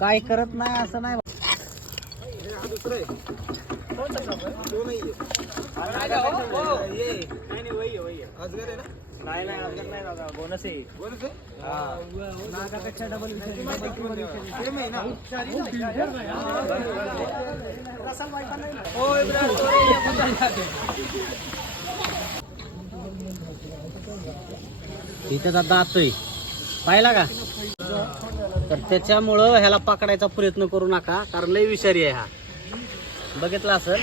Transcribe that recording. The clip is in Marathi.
काय करत नाही असं नाही. इथे दातोय पाहिला का? तर त्याच्यामुळं ह्याला पकडायचा प्रयत्न करू नका, कारण लय विषारी आहे हा. बघितला असेल